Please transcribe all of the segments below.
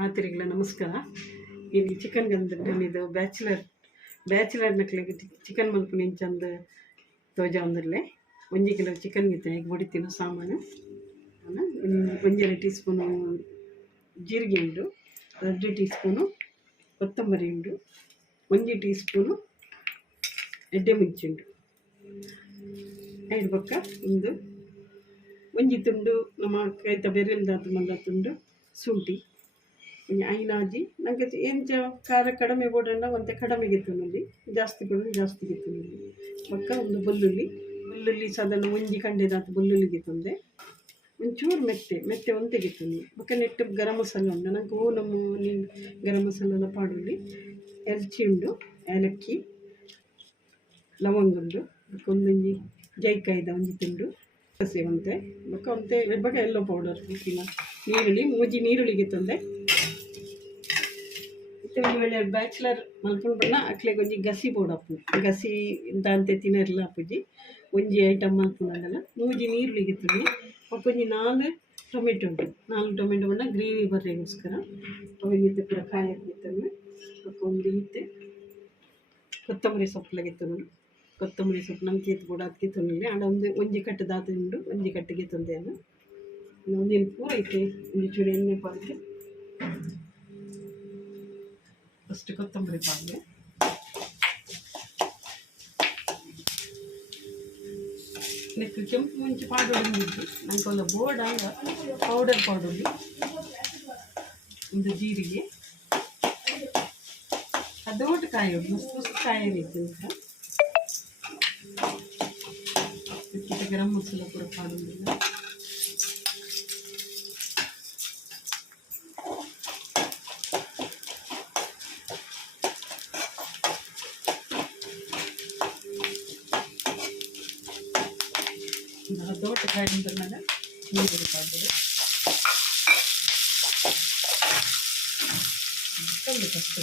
ಮಾತಿರಿಗಳ ನಮಸ್ಕಾರ. ಇಲ್ಲಿ ಚಿಕನ್ ಇದು ಬ್ಯಾಚುಲರ್ ಬ್ಯಾಚುಲರ್ ನಕ್ಲಿಗೆ ಚಿಕನ್ ಮಲ್ಪು ನಿಂಚಂದು ತೋಜ ಒಂದರಲ್ಲೇ ಒಂಜಿ ಕಿಲೋ ಚಿಕನ್ ಗಿತ್ತೆ ಹೇಗೆ ಬಡಿತಿನ ಸಾಮಾನು. ಒಂದೆರಡು ಟೀ ಸ್ಪೂನು ಜೀರಿಗೆ ಉಂಡು, ಅರ್ಧ ಟೀ ಸ್ಪೂನು ಕೊತ್ತಂಬರಿ ಉಂಡು, ಒಂಜಿ ಟೀ ಸ್ಪೂನು ಎಡ್ಡೆ ಮುಂಚಿ ಉಂಡು. ಐದು ಪಕ್ಕ ಒಂದು, ಒಂಜಿ ತುಂಡು ನಮ್ಮ ಕೈತ ಬೆರೆಲ್ದಾದ ಮಲ್ಲ ತುಂಡು ಶುಂಠಿ. ಐನಾಜಿ ನಂಗೆ ಎಂಚ ಖಾರ ಕಡಿಮೆ ಬೋಡಣ್ಣ ಒಂತೆ ಕಡಿಮೆ ಗೆತ್ತುನಲ್ಲಿ ಜಾಸ್ತಿ ಕೊಡೋಣ ಜಾಸ್ತಿ ಗೆತ್ತುನಲ್ಲಿ ಪಕ್ಕ ಒಂದು ಬೆಳ್ಳುಳ್ಳಿ ಬೆಳ್ಳುಳ್ಳಿ ಸಾಧಾರಣ ಒಂಜಿ ಕಂಡೆದಾತು ಬೆಳ್ಳುಳ್ಳಿ ತಂದೆ ಒಂಚೂರು ಮೆತ್ತೆ ಮೆತ್ತೆ ಒಂತೆ ಗೆತ್ತುನಿ ಪಕ್ಕ ನೆಟ್ಟು ಗರಂ ಮಸಾಲ ಉಂಡು ನಂಗೆ ಓ ನಮ್ಮ ನೀನು ಗರಂ ಮಸಾಲೆಲ್ಲ ಪಾಡುಳ್ಳಿ. ಎಲ್ಚಿ ಉಂಡು, ಏಲಕ್ಕಿ ಲವಂಗ ಉಂಡು ಒಂದೊಂಜಿ ಜೈಕಾಯ್ದ ಒಂಜಿ ತುಂಡು. ಸೇವಂತೆ ಮಕ್ಕ ಒಂತೆ ಬಗ್ಗೆ ಎಲ್ಲೋ ಪೌಡರ್ ನೀರುಳ್ಳಿ, ಮೂಜಿ ನೀರುಳ್ಳಿಗೆ ತಂದೆ ಮತ್ತೆ ಒಂದು ವೇಳೆ ಬ್ಯಾಚುಲರ್ ಒಂಜಿ ಗಸಿ ಬೋಡಪ್ಪು ಗಸಿ ಇಂತ ಅಂತೆ ತಿನ್ನರ್ಲ ಅಪ್ಪುಜಿ. ಒಂಜಿ ಐಟಮ್ ಮಲ್ಕೊಂಡಲ್ಲ ಮೂಜಿ ನೀರುಳ್ಳಿಗೆ ತುಳಿ ಬೊಕ್ಕ ಒಂಜಿ ನಾಲ್ ಟೊಮೆಟೊ ಉಂಟು. ನಾಲ್ಕು ಟೊಮೆಟೊ ಬಣ್ಣ ಗ್ರೇವಿ ಬರ್ರೆಗೋಸ್ಕರ. ಅವಿಗಿತ್ತೆ ಪೂರ ಕಾಯಕ್ಕಿತ್ತನ್ನು ಅಪ್ಪ ಒಂದು ಇತ್ತೆ ಕೊತ್ತಂಬರಿ ಸೊಪ್ಪುಲಗೆ ತೊಗೊಂಡು ಕೊತ್ತಂಬರಿ ಸೊಪ್ಪು ನಮ್ಮ ಚೇತು ಕೂಡ ಅದಕ್ಕೆ ತೊಂದಿಲ್ಲ ಆಡ ಒಂದು ಒಂಜಿ ಕಟ್ಟು ದಾತ ಉಂಡು ಒಂಜಿ ಕಟ್ಟಿಗೆ ತೊಂದೆಯನ್ನು ಒಂದಿನ ಪೂರ ಐತೆ ಒಂಜಿ ಚೂರು ಎಣ್ಣೆ ಪಾಡ್ಗೆ ಫಸ್ಟ್ ಕೊತ್ತಂಬರಿ ಪಾಡ್ಗೆ ನೆಕ್ಕು ಕೆಂಪು ಮುಂಚೆ ಪಾಡೋಡಿ ಉಂಟು ನಂಗೆ ಒಂದು ಬೋರ್ಡ್ ಆಗ ಪೌಡರ್ ಪಾಡೋಡಿ ಒಂದು ಜೀರಿಗೆ ಅದೋಟು ಕಾಯಿ ಉಂಟು ಮಸ್ತ್ ಮಸ್ತ್ ಕಾಯಿ ಇತ್ತು ಅಂತ ಇದಕ್ಕೆ ಗರಂ ಮಸಾಲ ಕೂಡ ಪಾಡುವುದಿಲ್ಲ ದೋಟ ಕಾಯಿ ಮೇಲೆ ನೀರು ಪಾಡ್ಬೋದು ಒಂದು ಕಷ್ಟು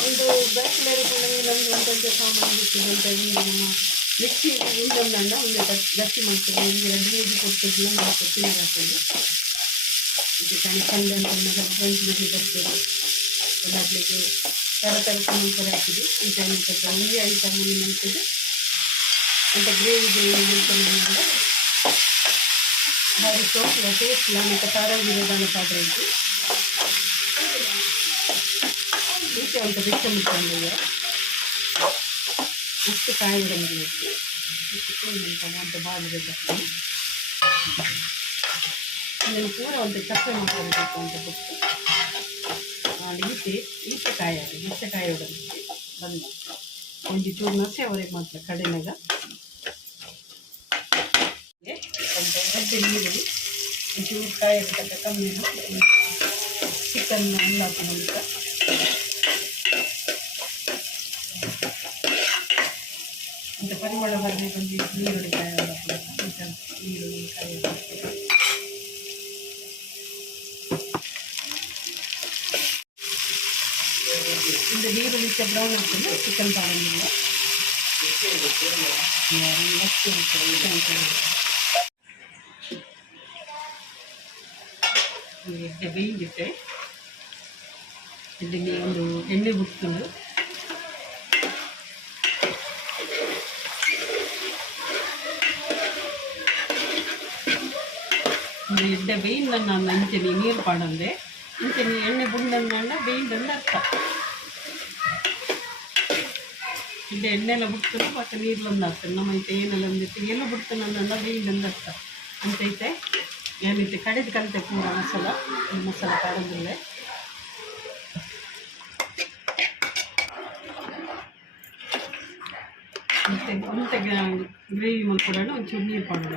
ಒಂದು ಬ್ಯಾಚುಲರ್ ನಮ್ಗೆ ಒಂದೊಂದು ಸಾಮಾನು ಬಿಟ್ಟಿದೆ ಅಂತ ಒಂದು ನಮ್ಮ ಮಿಕ್ಸಿ ಉಂಡೊಂದಂಡ ಒಂದು ಗಟ್ಟಿ ಮಾಡ್ತಾರೆ ಒಂದು ಎರಡು ಮೂರು ಕೊಟ್ಟಿಲ್ಲ ನಾವು ಕೊಟ್ಟಿಲ್ಲ ಹಾಕೊಂಡು ಇದು ಕಣಿ ಕಂಡು ಅಂತ ಸ್ವಲ್ಪ ಫ್ರೆಂಚ್ನಲ್ಲಿ ಬರ್ತದೆ ಎಲ್ಲರಿಗೆ ಥರ ಥರ ಮಾಡ್ತಾರೆ ಹಾಕಿದ್ದು ಅಂತ ಏನಂತ ಒಂದೇ ಐಟಮ್ ನಂತದೆ ಅಂತ ಗ್ರೇವಿ ಗ್ರೇವಿ ಮಾಡ್ಕೊಂಡು ಭಾರಿ ಸೋಪಿಲ್ಲ ಟೇಸ್ಟ್ ಇಲ್ಲ ಮತ್ತು ಖಾರ ಇರೋದನ್ನು ಪಾತ್ರ ಇದ್ದು ಈಚೆ ಅಂತ ಬಿಟ್ಟು ಮುಟ್ಕೊಂಡಿದೆ ಅಷ್ಟು ಕಾಯಿ ಬಿಡಂಗಿಲ್ಲ ಚಿಕ್ಕನ್ ಅಂತ ಬಾಡಬೇಕು ಅದನ್ನು ಪೂರ ಒಂದು ಚಪ್ಪೆ ಮಾಡ್ಕೊಳ್ಬೇಕು ಅಂತ ಬಿಟ್ಟು ಮಾಡಿ ಈಚೆ ಈಚೆ ಕಾಯಿ ಆಗಿ ಈಚೆ ಕಾಯಿ ಹೊಡಲಿಕ್ಕೆ ಬಂದು ಒಂದು ಚೂರು ನಸೆ ಅವ್ರಿಗೆ ಮಾತ್ರ ಕಡಿಮೆಗ ಸ್ವಲ್ಪ ಗಡ್ಡೆ ನೀರು ಒಂಚೂರು ಕಾಯಿ ಇರ್ತಕ್ಕ ಕಮ್ಮಿ ಚಿಕನ್ ಎಲ್ಲ ಹಾಕೋಣ ಅಂತ ಪರಿಮಳ ಬರಬೇಕು ಒಂದು ನೀರುಳ್ಳಿ ಕಾಯಿ இந்த நீர்வீழ்ச்சி ப்ரௌனுக்கு வந்து சிக்கன் பழங்குங்க ಬೇಯಿಸುತ್ತೆ ಇದಕ್ಕೆ ಒಂದು ಎಣ್ಣೆ ಬಿಟ್ಕೊಂಡು ಎಡ್ಡೆ ಬೇಯಿಂದ ನಾನು ಅಂತೀನಿ ನೀರು ಪಾಡಂದೆ ಅಂತೀನಿ ಎಣ್ಣೆ ಬುಂಡನ್ನ ಬೇಯಿಂದ ಅರ್ಥ ಇಲ್ಲಿ ಎಣ್ಣೆಲ್ಲ ಬಿಡ್ತಾನೆ ಮತ್ತು ನೀರ್ಲೊಂದು ಹಾಕ್ತಾನೆ ನಮ್ಮ ಐತೆ ಏನೆಲ್ಲ ಒಂದಿತ್ತು ಎಲ್ಲ ಬಿಡ್ತಾನೆ ನನ್ನ ಬೇಯಿಂದಂದ ಅರ್ಥ ಅಂತೈತೆ, ಏನೈತೆ, ಕಡೆದು ಕಲಿತೆ ಪೂರ ಮಸಾಲ ಮಸಾಲ ಕಾಡೋದಿಲ್ಲ ಮತ್ತೆ ಒಂತೆ ಗ್ರೇವಿ ಮಾಡ್ಕೊಡೋಣ, ಒಂಚೂರು ನೀರು ಪಾಡೋಣ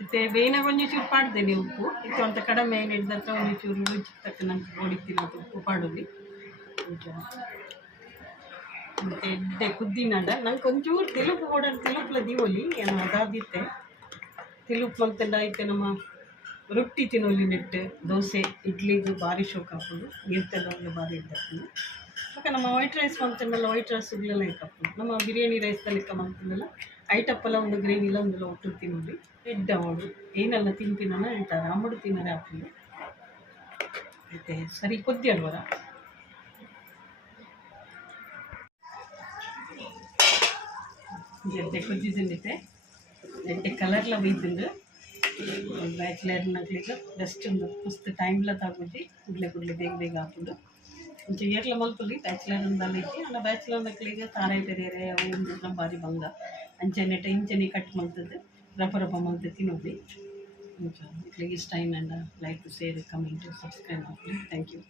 ಮತ್ತೆ ಬೇನೆ ಒಂದು ಚೂರು ನೀವು ಉಪ್ಪು. ಇತ್ತು ಅಂತ ಕಡಿಮೆ ಏನು ಹಿಡ್ದತ್ರ ರುಚಿ ತಕ್ಕನಂತ ಹೊಡಿತೀನಿ ಅದು ಉಪ್ಪು ಪಾಡೋದು. ಎಡ್ಡೆ ಕುದ್ದಿನಡ ನಂಗೆ ಒಂಚೂರು ತೆಲುಪು ಓಡಾಡಿ ತೆಲುಪುಲ ದೀವೊಲಿ ಏನು ಅದಾದಿತ್ತೆ ತೆಲುಪು ಮಲ್ತೆಲ್ಲ ಐತೆ ನಮ್ಮ ರೊಟ್ಟಿ ತಿನ್ನೋಲಿ ನೆಟ್ಟು ದೋಸೆ ಇಡ್ಲಿದು ಭಾರಿ ಶೋಕ್ ಹಾಕೋದು ನೀರ್ತೆಲ್ಲ ಒಂದು ಭಾರಿ ಇದ್ದಾಕೊಂಡು ಓಕೆ ನಮ್ಮ ವೈಟ್ ರೈಸ್ ಮಂತನ್ನೆಲ್ಲ ವೈಟ್ ರೈಸ್ಗಳೆಲ್ಲ ಇಕ್ಕಪ್ಪು ನಮ್ಮ ಬಿರಿಯಾನಿ ರೈಸ್ದಲ್ಲಿ ಇಕ್ಕ ಮಂತನ್ನೆಲ್ಲ ಐಟಪ್ಪೆಲ್ಲ ಒಂದು ಗ್ರೇವಿಲ್ಲ ಒಂದೆಲ್ಲ ಒಟ್ಟು ತಿನ್ನೋದು ಎಡ್ಡ ಅವಳು ಏನೆಲ್ಲ ತಿಂತಿನ ಹೇಳ್ತಾರೆ ಅಮ್ಮಡು ತಿನ್ನರೆ ಹಾಕೊಂಡು అయితే సరే కొద్ది ఎంత ఎక్కువ సీజన్ అయితే ఎంత కలర్లో పోయింది ಬ್ಯಾಚುಲರ್ ನಗ್ಲಿಕ್ಕೆ ಬೆಸ್ಟ್ ಒಂದು ಮಸ್ತ್ ಟೈಮ್ಲ ತಗೊಂಡು ಗುಡ್ಲೆ ಗುಡ್ಲೆ ಬೇಗ ಬೇಗ ಹಾಕೊಂಡು ಮುಂಚೆ ಏರ್ಲ ಮಲ್ಪಲ್ಲಿ ಬ್ಯಾಚುಲರ್ ಅಂದಲ್ಲೈತಿ ಅಲ್ಲ ಬ್ಯಾಚುಲರ್ ನಕ್ಲಿಗೆ ತಾರೈ ತೆರೆಯರೆ, ಅವು ಒಂದು ಭಾರಿ ಭಂಗ. ಅಂಚನೆ ಟೈಂಚನೆ ಕಟ್ ಮಲ್ತದ್ದು. ರಪ ರಪ ಮಲ್ತೈತಿ ನೋಡಿ ಇಟ್ಲಿಗೆ ಇಷ್ಟ ಆಯ್ನಂಡ ಲೈಕ್ ಶೇರ್ ಕಮೆಂಟ್ ಸಬ್ಸ್ಕ್ರೈಬ್ ಮಾಡಿ ಥ್ಯಾಂಕ್ ಯು